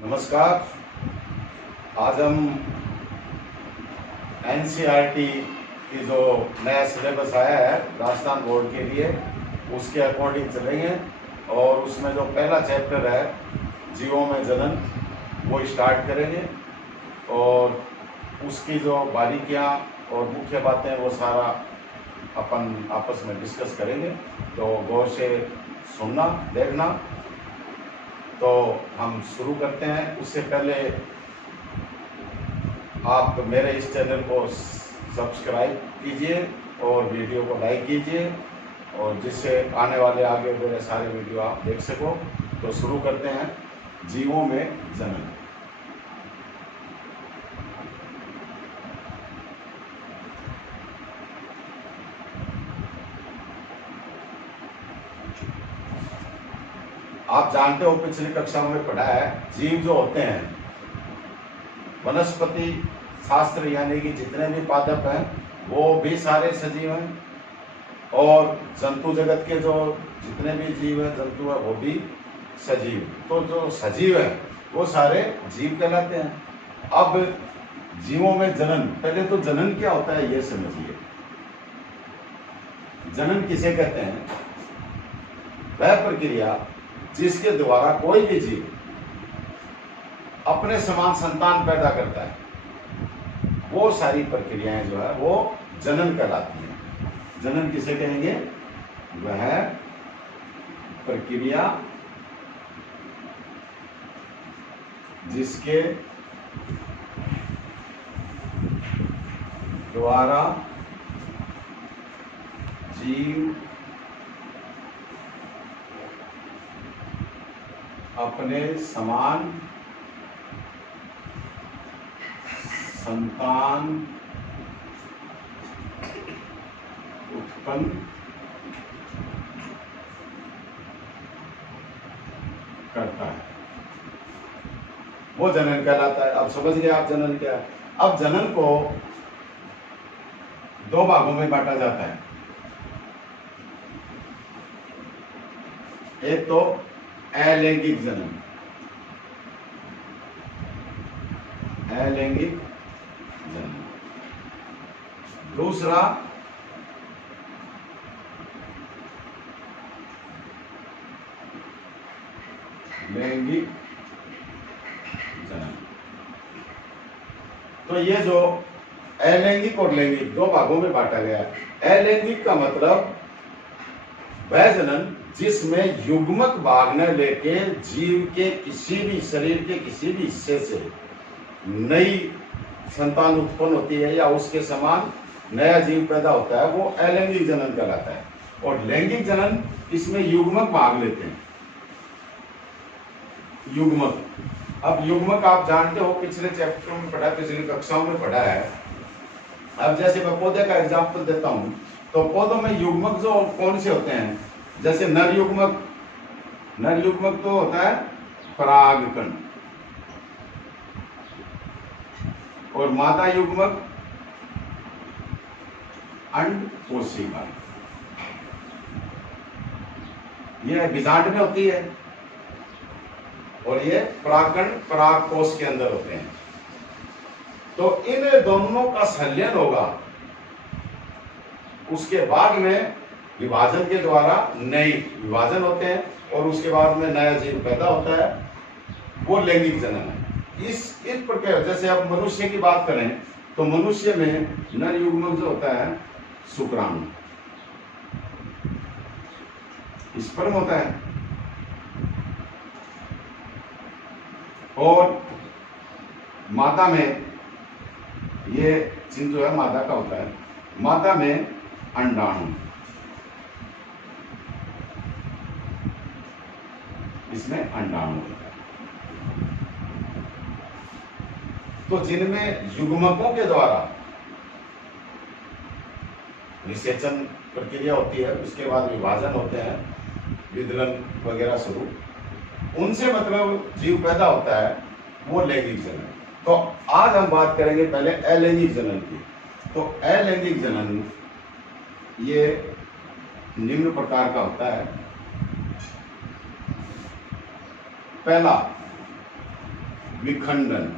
नमस्कार। आज हम एनसीईआरटी की जो नया सिलेबस आया है राजस्थान बोर्ड के लिए उसके अकॉर्डिंग चलेंगे और उसमें जो पहला चैप्टर है जीवों में जनन वो स्टार्ट करेंगे और उसकी जो बारीकियां और मुख्य बातें वो सारा अपन आपस में डिस्कस करेंगे। तो गौर से सुनना देखना। तो हम शुरू करते हैं। उससे पहले आप मेरे इस चैनल को सब्सक्राइब कीजिए और वीडियो को लाइक कीजिए और जिससे आने वाले आगे मेरे सारे वीडियो आप देख सको। तो शुरू करते हैं जीवों में जनन। आप जानते हो पिछली कक्षा में पढ़ा है जीव जो होते हैं वनस्पति शास्त्र यानी कि जितने भी पादप हैं वो भी सारे सजीव हैं और जंतु जगत के जो जितने भी जीव हैं जंतु है वो भी सजीव। तो जो सजीव है वो सारे जीव कहलाते हैं। अब जीवों में जनन, पहले तो जनन क्या होता है ये समझिए। जनन किसे कहते हैं? वह प्रक्रिया जिसके द्वारा कोई भी जीव अपने समान संतान पैदा करता है, वो सारी प्रक्रियाएं जो है वो जनन कहलाती हैं। जनन किसे कहेंगे? वह प्रक्रिया जिसके द्वारा जीव अपने समान संतान उत्पन्न करता है, वो जनन कहलाता है। अब समझ गए आप जनन क्या है? अब जनन को दो भागों में बांटा जाता है। एक तो अलैंगिक जनन, अलैंगिक जनन। दूसरा लैंगिक जनन। तो ये जो अलैंगिक और लैंगिक दो भागों में बांटा गया है। अलैंगिक का मतलब वह जनन जिसमें युग्मक भाग न लेके जीव के किसी भी शरीर के किसी भी हिस्से से नई संतान उत्पन्न होती है या उसके समान नया जीव पैदा होता है, वो अलैंगिक जनन कहलाता है। और लैंगिक जनन इसमें युग्मक भाग लेते हैं। युग्मक, अब युग्मक आप जानते हो पिछले चैप्टर में पढ़ा, पिछली कक्षाओं में पढ़ा है। अब जैसे मैं पौधे का एग्जाम्पल देता हूं तो पौधों में युग्मक जो कौन से होते हैं? जैसे नर युग्मक, नर युग्मक तो होता है परागकण और मादा युग्मक अंड कोशिका। ये बीजांड में होती है और ये परागकण परागकोश के अंदर होते हैं। तो इन दोनों का संलयन होगा, उसके बाद में विभाजन के द्वारा नए विभाजन होते हैं और उसके बाद में नया जीव पैदा होता है, वो लैंगिक जनन है। इस प्रकार जैसे अब मनुष्य की बात करें तो मनुष्य में नर युग्मक जो होता है शुक्राणु, स्पर्म होता है और मादा में ये चिन्ह जो है मादा का होता है, मादा में अंडाणु, इसमें अंडाणु होता है। तो जिनमें युग्मकों के द्वारा निषेचन प्रक्रिया होती है, उसके बाद विभाजन होते हैं, विदलन वगैरह स्वरूप, उनसे मतलब जीव पैदा होता है, वो लैंगिक जनन। तो आज हम बात करेंगे पहले अलैंगिक जनन की। तो अलैंगिक जनन ये निम्न प्रकार का होता है। पहला विखंडन।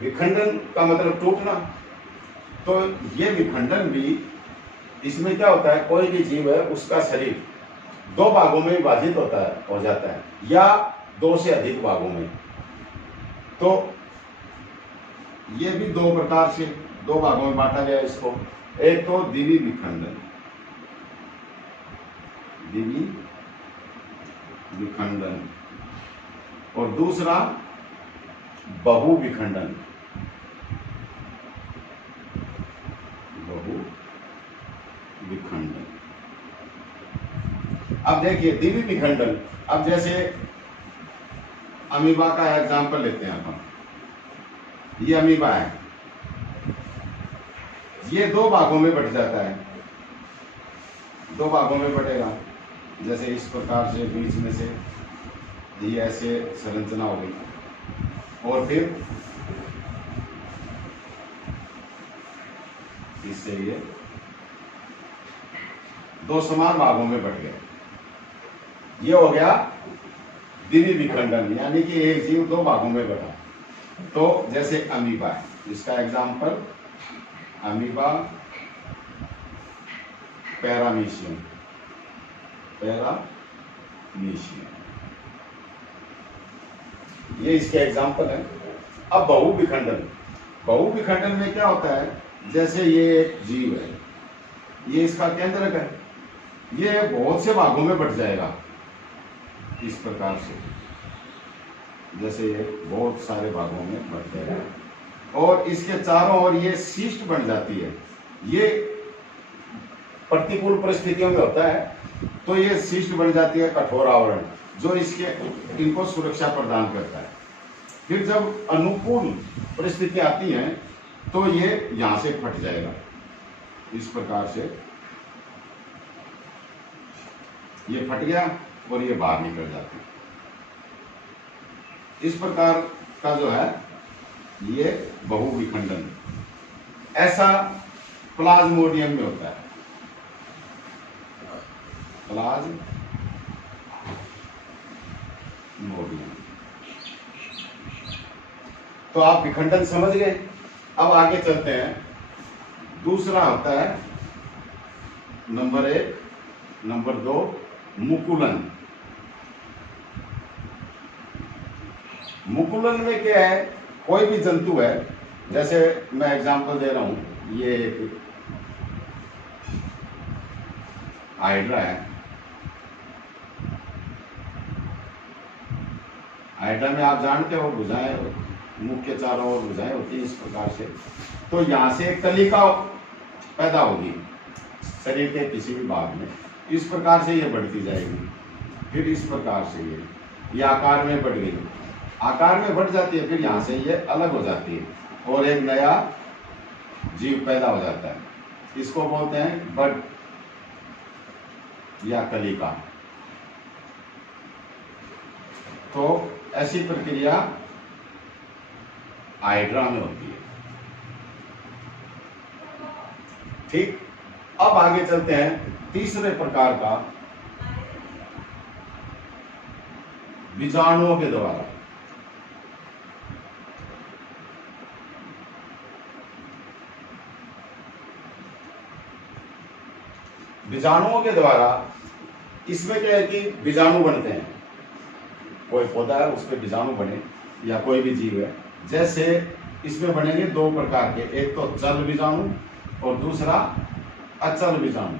विखंडन का मतलब टूटना। तो ये विखंडन भी, इसमें क्या होता है, कोई भी जीव है उसका शरीर दो भागों में विभाजित होता है, हो जाता है, या दो से अधिक भागों में। तो ये भी दो प्रकार से दो भागों में बांटा गया इसको। एक तो द्विवी विखंडन, द्विवी विखंडन, और दूसरा बहु विखंडन, बहु विखंडन। अब देखिए द्विवी विखंडन, अब जैसे अमीबा का एग्जांपल लेते हैं अपन। ये अमीबा है, ये दो भागों में बट जाता है, दो भागों में बटेगा। जैसे इस प्रकार से बीच में से ये ऐसे संरचना हो गई, और फिर इससे ये दो समान भागों में बट गए। ये हो गया द्विवी विखंडन, यानी कि एक जीव दो भागों में बटा। तो जैसे अमीबा है, इसका एग्जांपल अमीबा पैरामीशियम, पैरामीशियम, ये इसके एग्जांपल है। अब बहु विखंडन, बहु विखंडन में क्या होता है, जैसे ये एक जीव है, ये इसका केंद्रक है, ये बहुत से भागों में बट जाएगा इस प्रकार से, जैसे ये बहुत सारे भागों में बट जाएगा, और इसके चारों ओर ये शिष्ट बन जाती है। ये प्रतिकूल परिस्थितियों में होता है, तो ये शिष्ट बन जाती है, कठोर आवरण, जो इसके इनको सुरक्षा प्रदान करता है। फिर जब अनुकूल परिस्थिति आती हैं तो ये यहां से फट जाएगा, इस प्रकार से ये फट गया और ये बाहर निकल जाती है। इस प्रकार का जो है ये बहु विखंडन, ऐसा प्लाज्मोडियम में होता है। प्लाज्मोडियम। तो आप विखंडन समझ गए। अब आगे चलते हैं। दूसरा होता है नंबर 1, नंबर 2 मुकुलन। मुकुलन में क्या है, कोई भी जंतु है, जैसे मैं एग्जांपल दे रहा हूं, ये एक हाइड्रा है। हाइड्रा में आप जानते हो भुजाएं, मुख के चारों ओर भुजाएं होती है इस प्रकार से। तो यहां से कलिका पैदा होगी शरीर के किसी भी भाग में, इस प्रकार से ये बढ़ती जाएगी। फिर इस प्रकार से ये आकार में बढ़ गई, आकार में बढ़ जाती है, फिर यहाँ से ये अलग हो जाती है और एक नया जीव पैदा हो जाता है। इसको बोलते हैं बड या कलिका। तो ऐसी प्रक्रिया हाइड्रा में होती है। ठीक, अब आगे चलते हैं तीसरे प्रकार का, बीजाणुओं के द्वारा। बीजाणुओं के द्वारा, इसमें क्या है कि बीजाणु बनते हैं। कोई पौधा है उसमें बीजाणु बने, या कोई भी जीव है, जैसे इसमें बनेंगे दो प्रकार के, एक तो चल बीजाणु और दूसरा अचल बीजाणु।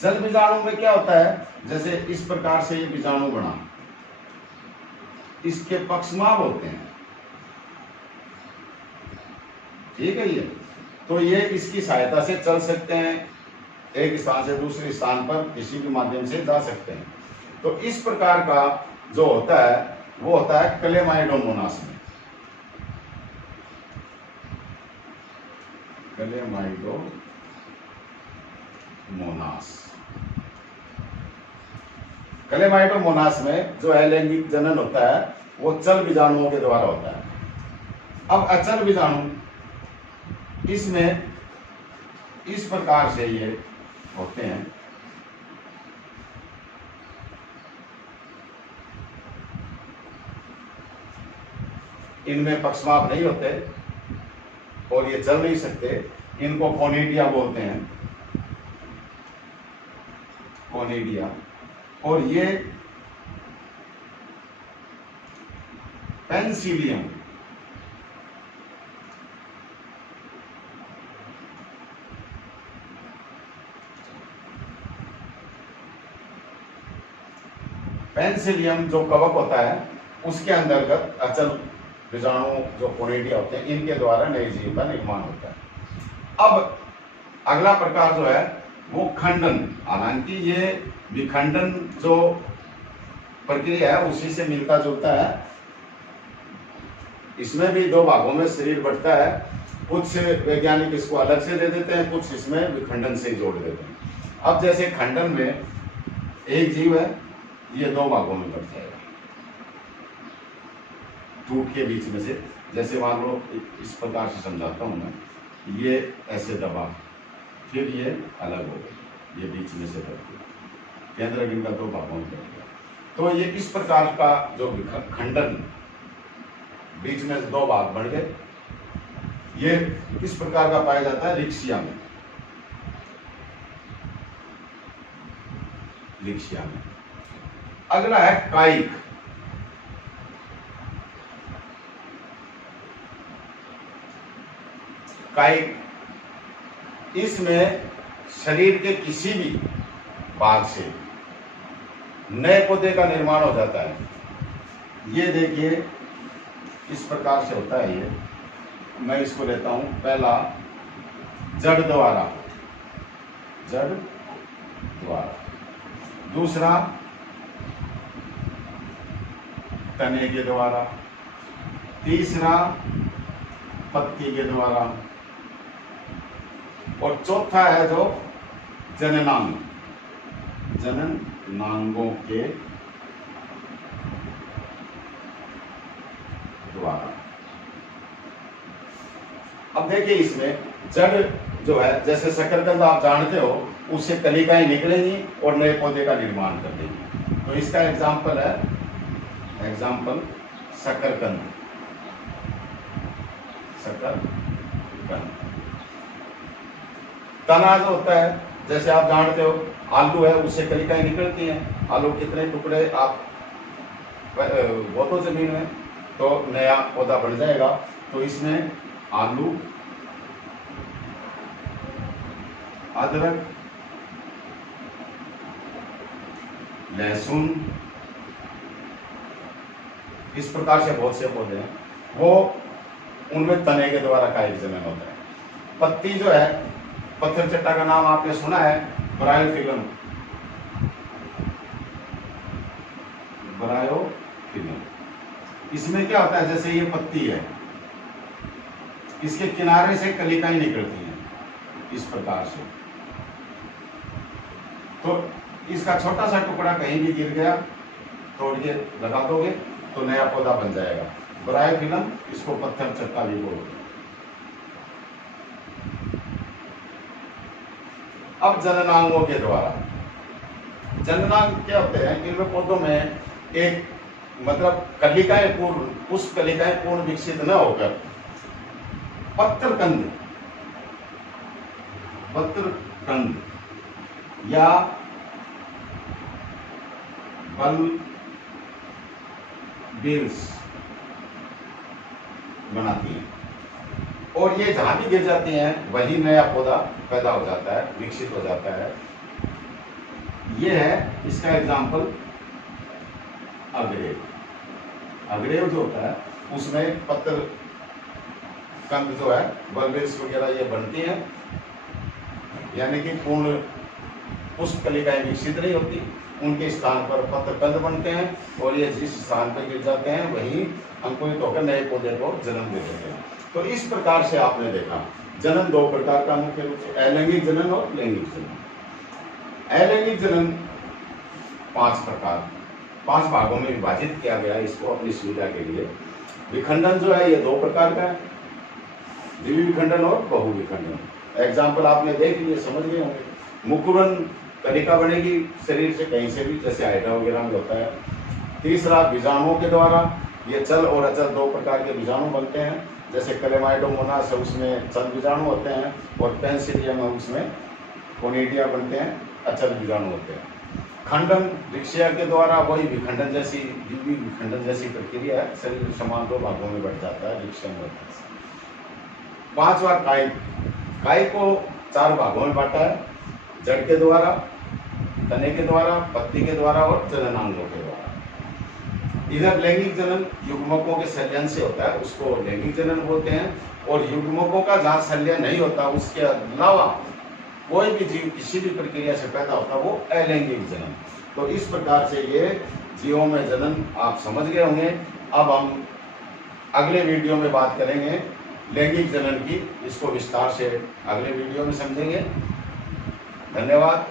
चल बीजाणु में क्या होता है, जैसे इस प्रकार से ये बीजाणु बना, इसके पक्षमाभ होते हैं, ठीक है। ये तो ये इसकी सहायता से चल सकते हैं, एक स्थान से दूसरे स्थान पर किसी भी माध्यम से जा सकते हैं। तो इस प्रकार का जो होता है वो होता है क्लेमाइडोमोनास में। क्लेमाइडोमोनास में जो अलैंगिक जनन होता है वो चल बीजाणुओं के द्वारा होता है। अब अचल बीजाणु, इसमें इस प्रकार से ये होते हैं, इनमें पक्षवात नहीं होते और ये चल नहीं सकते, इनको कोनिडिया बोलते हैं, कोनिडिया। और ये पेंसिलियम, पेंसिलियम जो कवक होता है उसके अंतर्गत अचल बीजाणु जो कोनिडिया होते हैं, इनके द्वारा नए जीव का निर्माण होता है। अब अगला प्रकार जो है वो खंडन। हालांकि ये विखंडन जो प्रक्रिया है उसी से मिलता जुलता है। इसमें भी दो भागों में शरीर बढ़ता है। कुछ वैज्ञानिक इसको अलग से दे देते हैं, कुछ इसमें विखंडन से जोड़ देते हैं। अब जैसे खंडन में एक जीव है, ये दो भागों में बढ़ जाएगा टूट के बीच में से। जैसे मान लो इस प्रकार से समझाता हूं मैं, ये ऐसे दबा, फिर ये अलग हो गई, ये बीच में से दबी, केंद्र इनका दो भागों में बढ़ गया। तो ये इस प्रकार का जो खंडन, बीच में से दो भाग बढ़ गए, ये किस प्रकार का पाया जाता है? रिक्शिया में, रिक्शिया में। अगला है कायिक। कायिक, इसमें शरीर के किसी भी भाग से नए पौधे का निर्माण हो जाता है। ये देखिए इस प्रकार से होता है। ये मैं इसको लेता हूं, पहला जड़ द्वारा, जड़ द्वारा, दूसरा तने के द्वारा, तीसरा पत्ती के द्वारा, और चौथा है जो जननांग, जननांगों के द्वारा। अब देखिए इसमें जड़ जो है, जैसे शकरकंद आप जानते हो, उससे कलिकाएं निकलेंगी और नए पौधे का निर्माण कर देंगी। तो इसका एग्जाम्पल है, एग्जाम्पल शकरकंद, शकरकंद। तना जो होता है, जैसे आप जानते हो आलू है, उससे कलिकाएं निकलती हैं। आलू कितने टुकड़े आप वो तो जमीन में, तो नया पौधा बन जाएगा। तो इसमें आलू, अदरक, लहसुन, इस प्रकार से बहुत से पौधे हैं, वो उनमें तने के द्वारा कायिक जनन होता है। पत्ती जो है, पत्थर चट्टा का नाम आपने सुना है, ब्रायोफिलम, ब्रायोफिलम। इसमें क्या होता है, जैसे ये पत्ती है, इसके किनारे से कलिकाएं निकलती हैं इस प्रकार से। तो इसका छोटा सा टुकड़ा कहीं भी गिर गया, तोड़ के लगा दोगे तो नया पौधा बन जाएगा। ब्रायोफिलम, इसको पत्थर चट्टा भी बोलते हैं। अब जननांगों के द्वारा, जननांग क्या होते हैं? इनमें पौधों में एक मतलब कलिकाएं पूर्ण, पुष्प कलिकाएं पूर्ण विकसित न होकर पत्रकंद, पत्रकंद या बल्बिल्स बनाती हैं, और ये जहां भी गिर जाती हैं वही नया पौधा पैदा हो जाता है, विकसित हो जाता है। ये है इसका एग्जाम्पल अग्रेव। अग्रेव जो होता है उसमें पत्र कंद जो है, बल्बिल्स वगैरह ये बनती हैं, यानी कि पूर्ण पुष्प कलिकाएं विकसित नहीं होती, उनके स्थान पर पत्रकंद बनते हैं, और ये जिस स्थान पर गिर जाते हैं वही अंकुरित होकर नए पौधे को जन्म दे देते हैं। तो इस प्रकार से आपने देखा जनन दो प्रकार का मुख्य रूप से, अलैंगिक जनन और लैंगिक जनन। अलैंगिक जनन 5 प्रकार, 5 भागों में विभाजित किया गया इसको अपनी सुविधा के लिए। विखंडन जो है ये 2 प्रकार का है, द्विविखंडन और बहुविखंडन। एग्जाम्पल आपने देख लिए, समझ गए होंगे। मुकुरन कलिका बनेगी शरीर से कहीं से भी, जैसे हाइड्रा वगैरह में होता है। तीसरा बीजाणुओं के द्वारा, ये चल और अचल दो प्रकार के बीजाणु बनते हैं। जैसे क्लेमाइडोमोनास है, उसमें चल बीजाणु होते हैं, और पेंसिलियम है, उसमें कोनिडिया बनते हैं, अचल बीजाणु होते हैं। खंडन रिक्शिया के द्वारा वही विखंडन जैसी यूवी विखंडन जैसी प्रक्रिया है। शरीर समान दो भागों में बढ़ जाता है रिक्शिया में। पांचवा कायिक। कायिक को 4 भागों में बांटा है, जड़ के द्वारा, तने के द्वारा, पत्ती के द्वारा और जननांगों के द्वारा। इधर लैंगिक जनन युग्मकों के संलयन से होता है, उसको लैंगिक जनन बोलते हैं। और युग्मकों का जहाँ संलयन नहीं होता, उसके अलावा कोई भी जीव किसी भी प्रक्रिया से पैदा होता है, वो अलैंगिक जनन। तो इस प्रकार से ये जीवों में जनन आप समझ गए होंगे। अब हम अगले वीडियो में बात करेंगे लैंगिक जनन की, इसको विस्तार से अगले वीडियो में समझेंगे। धन्यवाद।